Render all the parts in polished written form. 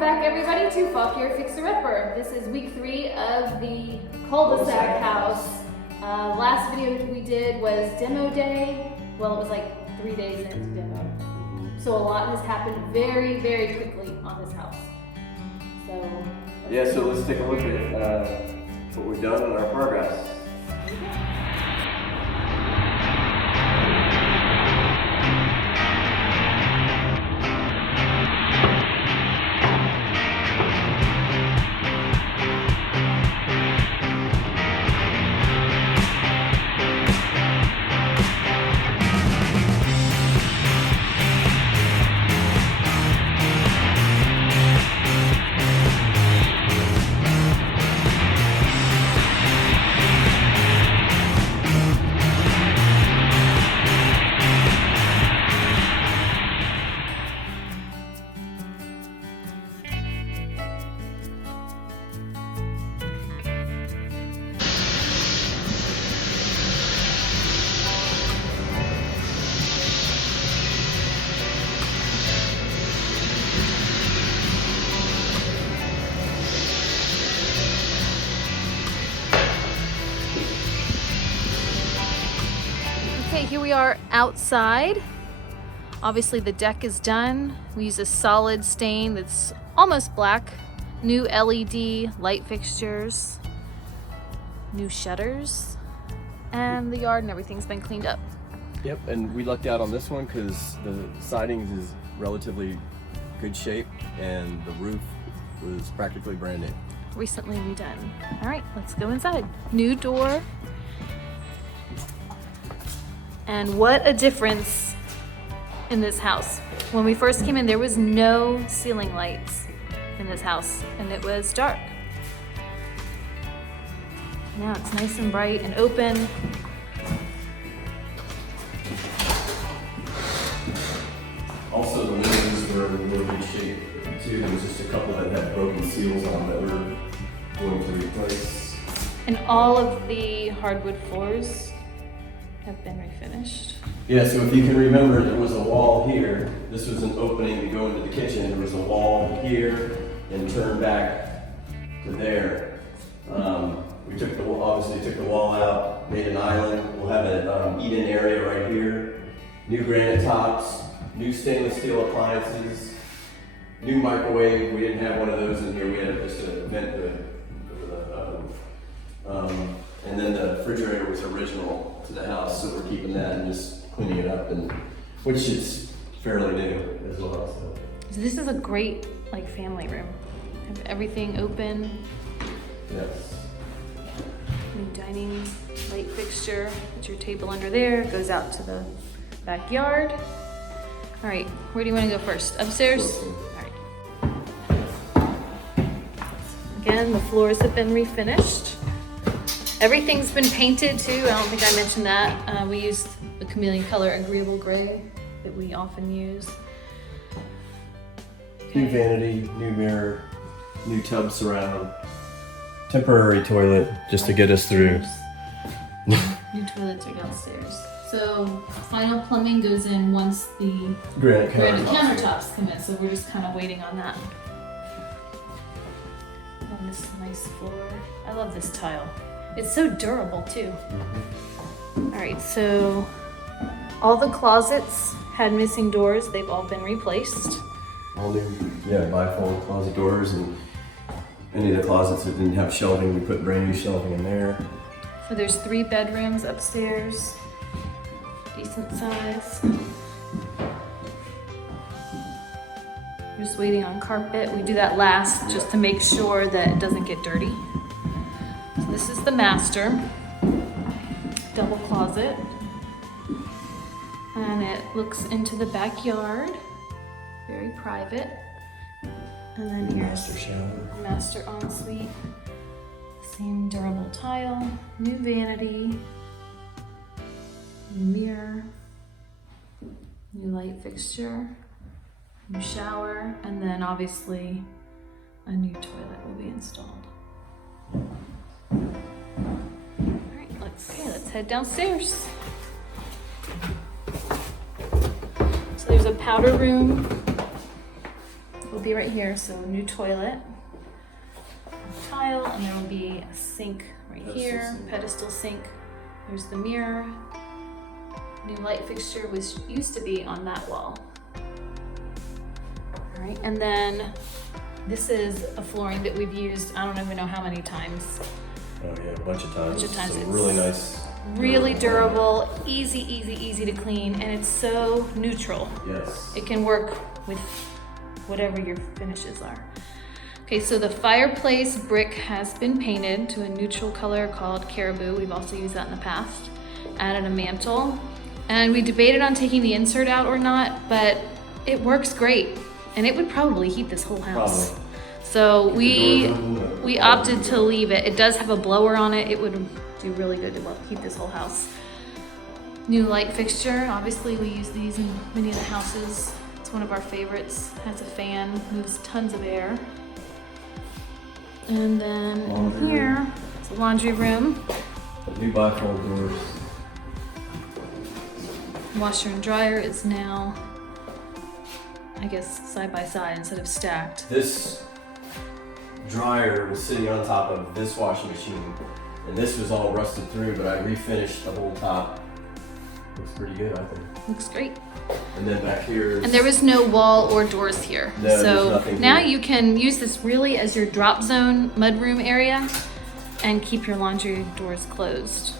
Welcome back everybody to Fuck Your Fixer-Upper. This is week 3 of the Culdesac house. Last video we did was demo day. Well, it was like 3 days into demo. So a lot has happened very, very quickly on this house. So let's take a look at what we've done and our progress. Okay, here we are outside. Obviously the deck is done. We use a solid stain that's almost black. New LED light fixtures, new shutters, and the yard and everything's been cleaned up. Yep, and we lucked out on this one because the siding is relatively good shape and the roof was practically brand new. Recently redone. All right, let's go inside. New door. And what a difference in this house. When we first came in, there was no ceiling lights in this house and it was dark. Now it's nice and bright and open. Also, the windows were in really good shape too. There was just a couple that had broken seals on that we're going to replace. And all of the hardwood floors have been refinished. Yeah, so if you can remember, there was a wall here. This was an opening to go into the kitchen. There was a wall here and turned back to there. We took the obviously took the wall out, made an island. We'll have an eat-in area right here. New granite tops, new stainless steel appliances, new microwave. We didn't have one of those in here. We had just a vent hood over the oven. And then the refrigerator was original to the house, so we're keeping that and just cleaning it up, and which is fairly new as well. So this is a great family room. Have everything open. Yes. New dining light fixture. Put your table under there. Goes out to the backyard. All right, where do you want to go first? Upstairs? All right. Again, the floors have been refinished. Everything's been painted too. I don't think I mentioned that. We used the chameleon color agreeable gray that we often use. New vanity, new mirror, new tub surround, temporary toilet just to get us through. New toilets are downstairs. So final plumbing goes in once the granite countertops come in. So we're just kind of waiting on that. On this nice floor. I love this tile. It's so durable too. All right, so all the closets had missing doors. They've all been replaced. All new, bifold closet doors, and any of the closets that didn't have shelving, we put brand new shelving in there. So there's 3 bedrooms upstairs, decent size. Just waiting on carpet. We do that last just to make sure that it doesn't get dirty. So this is the master, double closet. And it looks into the backyard, very private. And then here's Master shower. Master ensuite. Same durable tile, new vanity, new mirror, new light fixture, new shower, and then obviously a new toilet will be installed. Alright, let's head downstairs. So there's a powder room will be right here. So new toilet, tile, and there will be a sink right here, pedestal sink. There's the mirror. New light fixture was used to be on that wall. All right, and then this is a flooring that we've used, I don't even know how many times. Oh yeah, a bunch of times. It's really nice. Really durable, easy to clean, and it's so neutral. Yes. It can work with whatever your finishes are. Okay, so the fireplace brick has been painted to a neutral color called Caribou. We've also used that in the past. Added a mantle. And we debated on taking the insert out or not, but it works great. And it would probably heat this whole house. Probably. So we opted to leave it. It does have a blower on it. It would do really good to heat this whole house. New light fixture. Obviously we use these in many of the houses. It's one of our favorites. Has a fan, moves tons of air. And then in here, it's a laundry room. New bifold doors. Washer and dryer is now, I guess, side by side instead of stacked. This dryer was sitting on top of this washing machine, and this was all rusted through, but I refinished the whole top. Looks pretty good, I think. Looks great. And then back here is... And there was no wall or doors here. No, there's so nothing now here. you can use this really as your drop zone mudroom area and keep your laundry doors closed.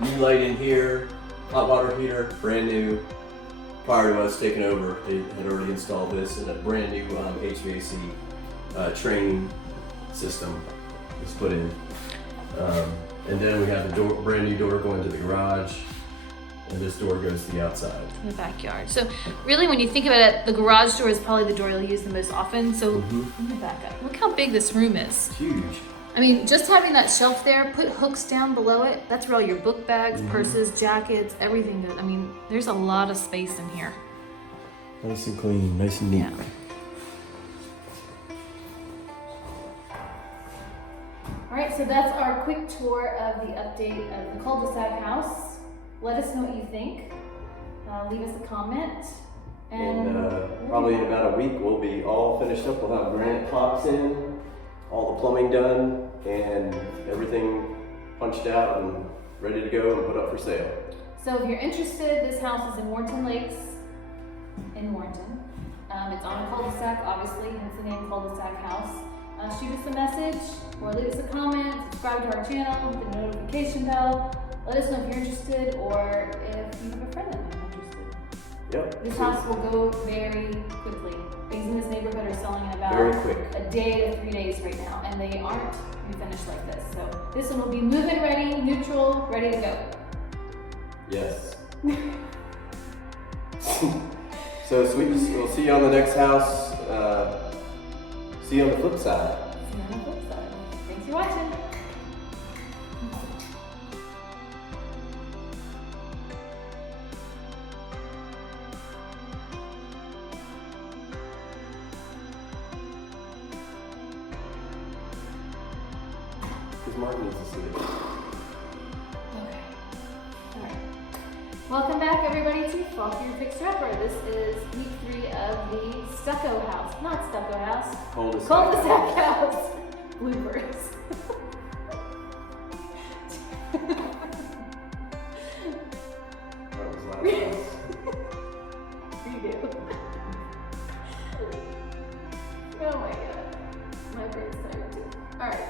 New light in here, hot water heater, brand new. Prior to us taking over, they had already installed this, and a brand new HVAC training system was put in. And then we have the brand new door going to the garage, and this door goes to the outside. In the backyard. So really when you think about it, the garage door is probably the door you'll use the most often. So let me back up. Look how big this room is. It's huge. I mean, just having that shelf there, put hooks down below it. That's where all your book bags, purses, jackets, everything goes. I mean, there's a lot of space in here. Nice and clean, nice and neat. Yeah. All right, so that's our quick tour of the update of the Culdesac house. Let us know what you think. Leave us a comment. And probably in about a week, we'll be all finished up. We'll have granite plops in, all the plumbing done, and everything punched out and ready to go and put up for sale. So if you're interested, this house is in Warrenton Lakes, in Warrenton. It's on a cul-de-sac, obviously, hence the name Culdesac House. Shoot us a message or leave us a comment, subscribe to our channel, hit the notification bell. Let us know if you're interested or if you have a friend that might be interested. Yep. This house will go very quickly. Things in this neighborhood are selling in about Very quick. a day to 3 days right now, and they aren't refinished like this. So this one will be move-in ready, neutral, ready to go. Yes. So sweet, we'll see you on the next house. See you on the flip side. See you on the flip side. Thanks for watching. Because Martin needs to see it. Okay. Alright. Welcome back everybody to Fall Through Fixer Upper. This is week 3 of the stucco house. Not stucco house. Culdesac house. Bloopers. That was last house. Redo. Oh my god. My brain's tired too. Alright.